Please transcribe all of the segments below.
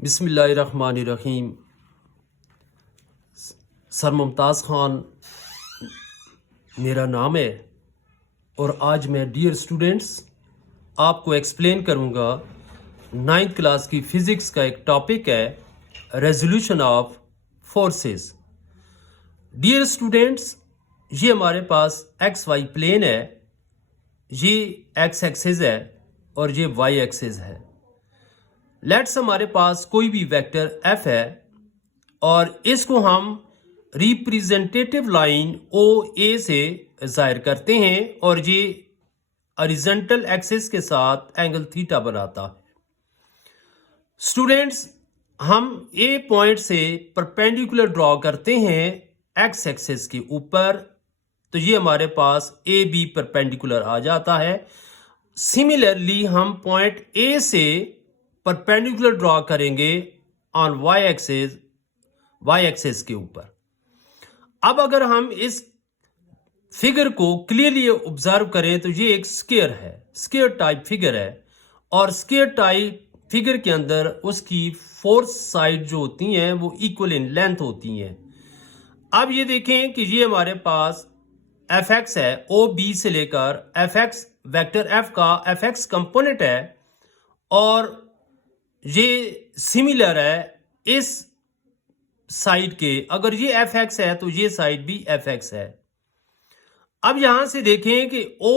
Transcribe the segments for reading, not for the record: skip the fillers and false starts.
बिस्मिल्लाहिर्रहमानिर्रहीम। सर मुमताज़ ख़ान मेरा नाम है और आज मैं डियर स्टूडेंट्स आपको एक्सप्लेन करूंगा 9th क्लास की फ़िज़िक्स का एक टॉपिक है resolution of forces. Dear students, ये हमारे पास एक्स वाई प्लेन है, ये एक्स एक्सिस है और ये वाई एक्सिस है। लेट्स हमारे पास कोई भी वेक्टर एफ है और इसको हम रिप्रेजेंटेटिव लाइन ओ ए से जाहिर करते हैं और ये हॉरिजॉन्टल एक्सिस के साथ एंगल थीटा बनाता है। स्टूडेंट्स, हम ए पॉइंट से परपेंडिकुलर ड्रॉ करते हैं एक्स एक्सिस के ऊपर, तो ये हमारे पास ए बी परपेंडिकुलर आ जाता है। सिमिलरली हम पॉइंट ए से परपेंडिकुलर ड्रॉ करेंगे ऑन वाई एक्सिस के ऊपर। अब अगर हम इस फिगर को क्लियरली ऑब्जर्व करें तो ये एक स्क्वायर है, स्क्वायर टाइप फिगर है और स्क्वायर टाइप फिगर के अंदर उसकी फोर्थ साइड जो होती हैं वो इक्वल इन लेंथ होती हैं। अब ये देखें कि ये हमारे पास एफ एक्स है, ओ बी से लेकर एफ एक्स वैक्टर एफ का एफ एक्स कंपोनेंट है और ये सिमिलर है इस साइड के। अगर ये एफ एक्स है तो ये साइड भी एफ एक्स है। अब यहां से देखें कि ओ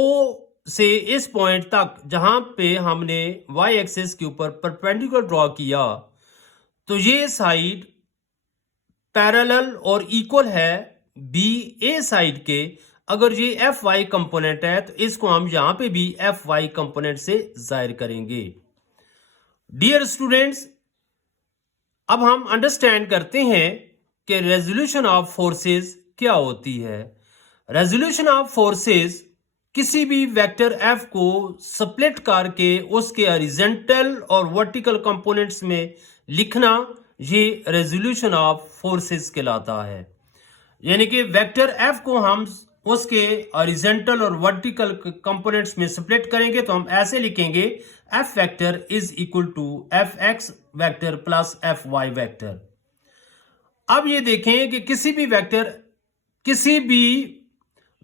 से इस पॉइंट तक जहां पे हमने वाई एक्सिस के ऊपर परपेंडिकुलर ड्रॉ किया तो ये साइड पैरेलल और इक्वल है बी ए साइड के। अगर ये एफ वाई कंपोनेंट है तो इसको हम यहां पे भी एफ वाई कंपोनेंट से जाहिर करेंगे। डियर स्टूडेंट्स, अब हम अंडरस्टैंड करते हैं कि रेजोल्यूशन ऑफ फोर्सेस क्या होती है। रेजोल्यूशन ऑफ फोर्सेस किसी भी वेक्टर एफ को स्प्लिट करके उसके हॉरिजॉन्टल और वर्टिकल कंपोनेंट्स में लिखना, ये रेजोल्यूशन ऑफ फोर्सेस कहलाता है। यानी कि वेक्टर एफ को हम उसके हॉरिजॉन्टल और वर्टिकल कंपोनेंट्स में स्प्लिट करेंगे तो हम ऐसे लिखेंगे F vector is equal to F X vector plus F Y vector. अब ये देखें कि किसी भी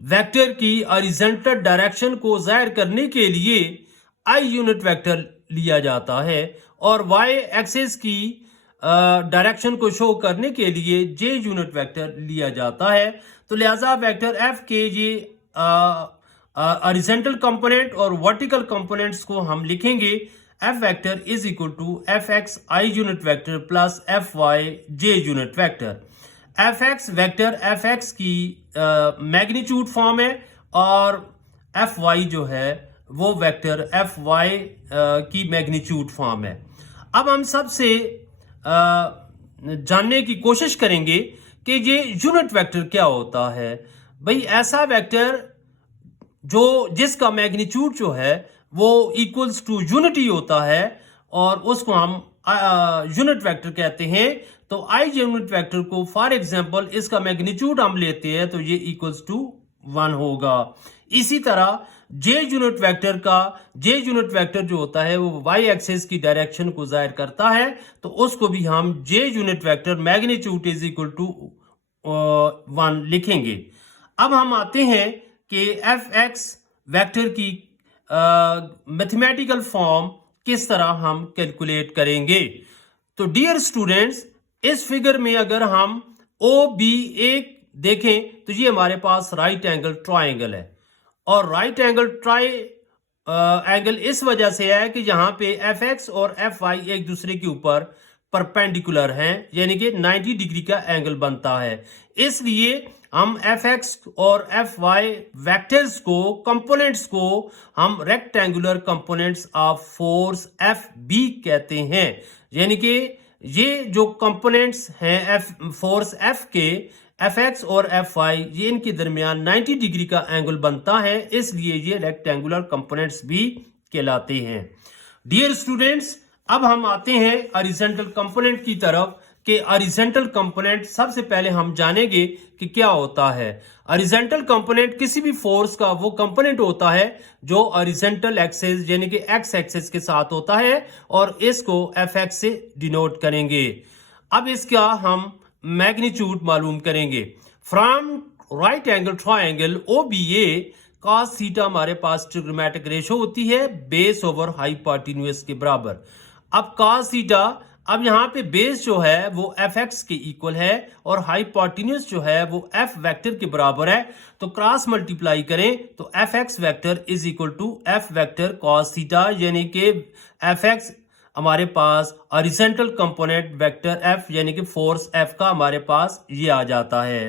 वेक्टर की हॉरिजॉन्टल डायरेक्शन को जाहिर करने के लिए आई यूनिट वेक्टर लिया जाता है और वाई एक्सिस की डायरेक्शन को शो करने के लिए जे यूनिट वेक्टर लिया जाता है। तो लिहाजा वेक्टर एफ के ये हॉरिजॉन्टल कंपोनेंट और वर्टिकल कंपोनेंट्स को हम लिखेंगे F vector is equal to F X I unit vector plus F Y J unit vector. F X vector F X की मैग्नीट्यूड फॉर्म है और एफ वाई जो है वो वेक्टर एफ वाई की मैग्नीट्यूड फॉर्म है। अब हम सबसे जानने की कोशिश करेंगे कि ये यूनिट वेक्टर क्या होता है। भाई ऐसा वेक्टर जिसका मैग्नीट्यूड जो है वो इक्वल्स टू यूनिटी होता है और उसको हम यूनिट वेक्टर कहते हैं। तो आई यूनिट वेक्टर को फॉर एग्जांपल इसका मैग्नीट्यूड हम लेते हैं तो ये इक्वल्स टू 1 होगा। इसी तरह जे यूनिट वेक्टर जो होता है वो वाई एक्सिस की डायरेक्शन को जाहिर करता है तो उसको भी हम J unit vector magnitude is equal to 1 लिखेंगे। अब हम आते हैं कि एफ एक्स वेक्टर की मैथमेटिकल फॉर्म किस तरह हम कैलकुलेट करेंगे। तो डियर स्टूडेंट्स, इस फिगर में अगर हम ओ बी ए देखें तो ये हमारे पास राइट एंगल ट्राइंगल है और राइट एंगल एंगल इस वजह से है कि यहां पे एफ एक्स और एफ वाई एक दूसरे के ऊपर परपेंडिकुलर हैं, यानी कि 90 डिग्री का एंगल बनता है। इसलिए हम एफ एक्स और एफ वाई वेक्टर्स को कंपोनेंट्स को हम rectangular components of force F बी कहते हैं। यानी कि ये जो कंपोनेंट्स हैं फोर्स एफ के, एफ एक्स और एफ वाई, ये इनके दरमियान 90 डिग्री का एंगल बनता है, इसलिए ये रेक्टेंगुलर कंपोनेंट्स भी कहलाते हैं। डियर स्टूडेंट्स, अब हम आते हैं हॉरिजॉन्टल कंपोनेंट की तरफ कि हॉरिजॉन्टल कंपोनेंट सबसे पहले हम जानेंगे कि क्या होता है। हॉरिजॉन्टल कंपोनेंट किसी भी फोर्स का वो कंपोनेंट होता है जो हॉरिजॉन्टल एक्सिस यानी कि एक्स एक्सिस के साथ होता है और इसको एफ एक्स से डिनोट करेंगे। अब इसका हम मैग्नीट्यूड मालूम करेंगे। From right angle triangle OBA cos theta हमारे पास ट्रिग्नोमेट्रिक रेशो होती है बेस ओवर हाइपोटेन्यूज के बराबर। अब cos थीटा, अब यहाँ पे बेस जो है वो एफ एक्स के इक्वल है और हाइपोटेन्यूज जो है वो एफ वेक्टर के बराबर है, तो क्रॉस मल्टीप्लाई करें तो F X vector is equal to F vector cos theta, यानी कि एफ एक्स हमारे पास हॉरिजॉन्टल कंपोनेंट वेक्टर एफ यानी कि फोर्स एफ का हमारे पास ये आ जाता है।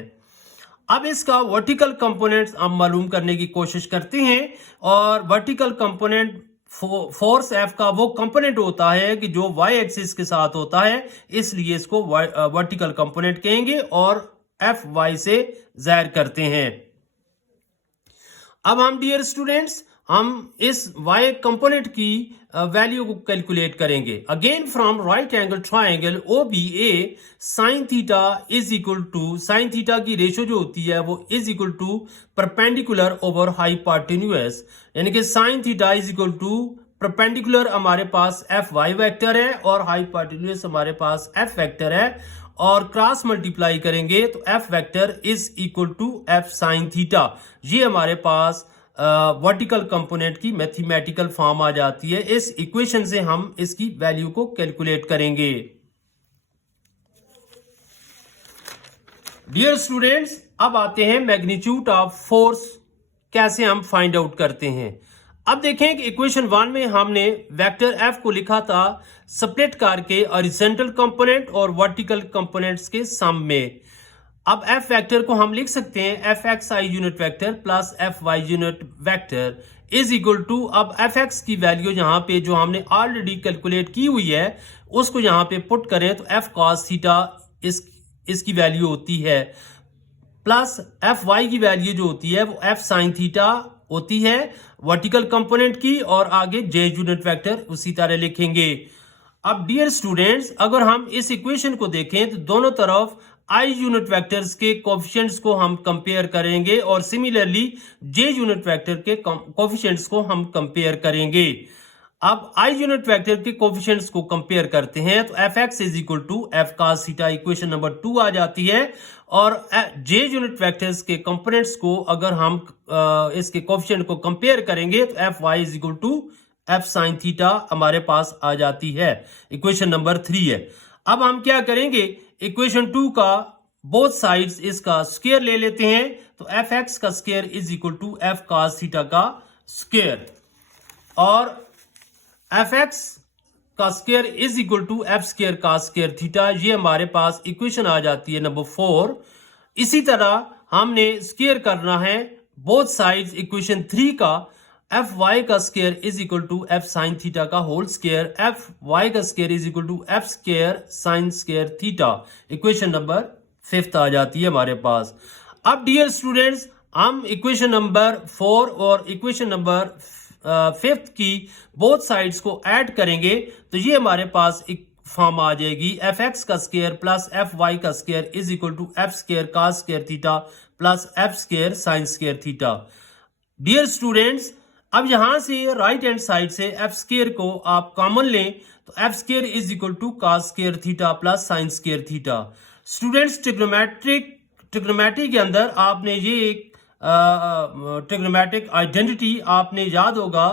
अब इसका वर्टिकल कंपोनेंट्स हम मालूम करने की कोशिश करते हैं और वर्टिकल कंपोनेंट फोर्स एफ का वो कंपोनेंट होता है कि जो वाई एक्सिस के साथ होता है, इसलिए इसको वर्टिकल कंपोनेंट कहेंगे और एफ वाई से जाहिर करते हैं। अब हम डियर स्टूडेंट्स हम इस y कंपोनेंट की वैल्यू को कैलकुलेट करेंगे। Again from right angle triangle OBA sine theta is equal to, sine theta की रेशो जो होती है वो is equal to perpendicular over hypotenuse, यानी कि sine theta is equal to perpendicular हमारे पास एफ वाई वेक्टर है और हाइपोटेन्यूज हमारे पास एफ वेक्टर है, और क्रॉस मल्टीप्लाई करेंगे तो F vector is equal to F sine theta. ये हमारे पास वर्टिकल कंपोनेंट की मैथमेटिकल फॉर्म आ जाती है। इस इक्वेशन से हम इसकी वैल्यू को कैलकुलेट करेंगे। डियर स्टूडेंट्स, अब आते हैं मैग्नीट्यूड ऑफ फोर्स कैसे हम फाइंड आउट करते हैं। अब देखें कि इक्वेशन 1 में हमने वेक्टर एफ को लिखा था स्प्लिट करके हॉरिजॉन्टल कंपोनेंट और वर्टिकल कंपोनेंट्स के सम में। अब एफ वेक्टर को हम लिख सकते हैं F X I unit vector plus F Y unit vector is equal to, अब एफ एक्स की वैल्यू यहाँ पे जो हमने ऑलरेडी कैलकुलेट की हुई है उसको यहाँ पे पुट करें तो एफ कॉस थीटा इसकी वैल्यू होती है, प्लस एफ वाई की वैल्यू जो होती है वो एफ साइन थीटा होती है वर्टिकल कंपोनेंट की, और आगे जे यूनिट वेक्टर उसी तरह लिखेंगे। अब डियर स्टूडेंट्स, अगर हम इस इक्वेशन को देखें तो दोनों तरफ आई यूनिट वेक्टर्स के कोफिशिएंट्स को हम कंपेयर करेंगे और सिमिलरली जे यूनिट वेक्टर के कोफिशिएंट्स को हम कंपेयर करेंगे। अब आई यूनिट वेक्टर के कोफिशिएंट्स को कंपेयर करते हैं तो F X is equal to F cos theta, equation number 2 आ जाती है, और जे यूनिट वेक्टर्स के कंपोनेंट्स को अगर हम इसके कोफिशिएंट को कंपेयर करेंगे तो F Y is equal to F sine theta हमारे पास आ जाती है, इक्वेशन नंबर 3 है। अब हम क्या करेंगे, इक्वेशन 2 का बोथ साइड्स इसका स्क्वायर ले लेते हैं तो एफ एक्स का square is equal to F cos theta का स्क्वायर, और एफ एक्स का square is equal to F square cos square theta. ये हमारे पास इक्वेशन आ जाती है नंबर 4। इसी तरह हमने स्क्वायर करना है बोथ साइड्स इक्वेशन 3 का, एफ वाई का square is equal to F sine theta का होल स्क्वायर, एफ वाई का square is equal to F square sine square theta, equation number 5 आ जाती है हमारे पास। अब डियर स्टूडेंट्स, हम इक्वेशन नंबर 4 और इक्वेशन नंबर 5 की बोथ साइड्स को ऐड करेंगे तो ये हमारे पास एक फॉर्म आ जाएगी, एफ एक्स का स्क्वायर प्लस एफ वाई का square is equal to F square cos square theta plus F square sine square theta. Dear students, अब यहां से राइट हैंड साइड से एफ स्क्वायर को आप कॉमन लें तो F square is equal to cos square theta plus sine square theta. Students, trigonometry के अंदर आपने ये एक ट्रिग्नोमेट्रिक आइडेंटिटी आपने याद होगा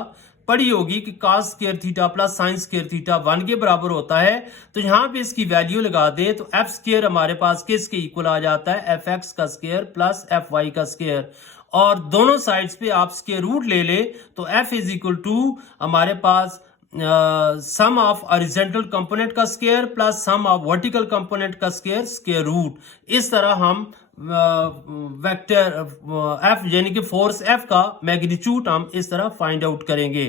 पढ़ी होगी कि cos square theta plus sine square theta 1 के बराबर होता है, तो यहां पे इसकी वैल्यू लगा दें तो एफ स्क्वायर हमारे पास किसके इक्वल आ जाता है, एफ एक्स का स्क्वायर प्लस एफ वाई का स्क्वायर, और दोनों साइड्स पे आप स्क्वायर रूट ले ले तो f इज इक्वल टू हमारे पास सम ऑफ हॉरिजॉन्टल कंपोनेंट का square plus sum of vertical component का स्क्वायर, स्क्वायर रूट। इस तरह हम वेक्टर f यानी कि फोर्स f का मैग्नीट्यूड हम इस तरह फाइंड आउट करेंगे।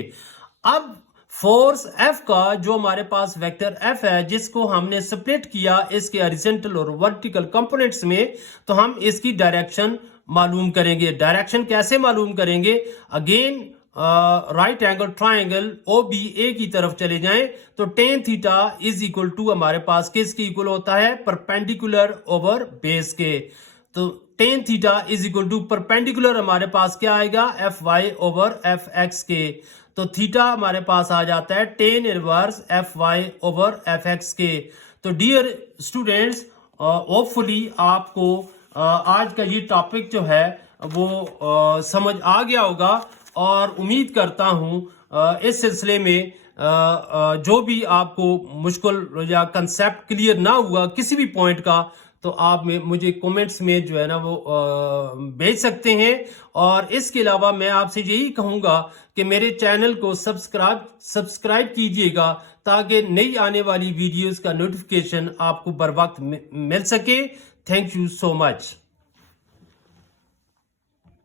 अब फोर्स f का जो हमारे पास वेक्टर f है जिसको हमने स्प्लिट किया इसके हॉरिजॉन्टल और वर्टिकल कंपोनेंट्स में, तो हम इसकी डायरेक्शन मालूम करेंगे। डायरेक्शन कैसे मालूम करेंगे, again right angle triangle O B A की तरफ चले जाएं तो tan theta is equal to हमारे पास किसके इक्वल होता है, परपेंडिकुलर ओवर बेस के। तो tan theta is equal to perpendicular हमारे पास क्या आएगा, F Y over F X के। तो थीटा हमारे पास आ जाता है tan inverse F Y over F X के। तो डियर स्टूडेंट्स, होपफुली आपको आज का ये टॉपिक जो है वो समझ आ गया होगा और उम्मीद करता हूँ इस सिलसिले में जो भी आपको मुश्किल या कंसेप्ट क्लियर ना हुआ किसी भी पॉइंट का, तो आप मुझे कमेंट्स में जो है ना वो भेज सकते हैं। और इसके अलावा मैं आपसे यही कहूँगा कि मेरे चैनल को सब्सक्राइब कीजिएगा ताकि नई आने वाली वीडियोस का नोटिफिकेशन आपको बर वक्त मिल सके। Thank you so much.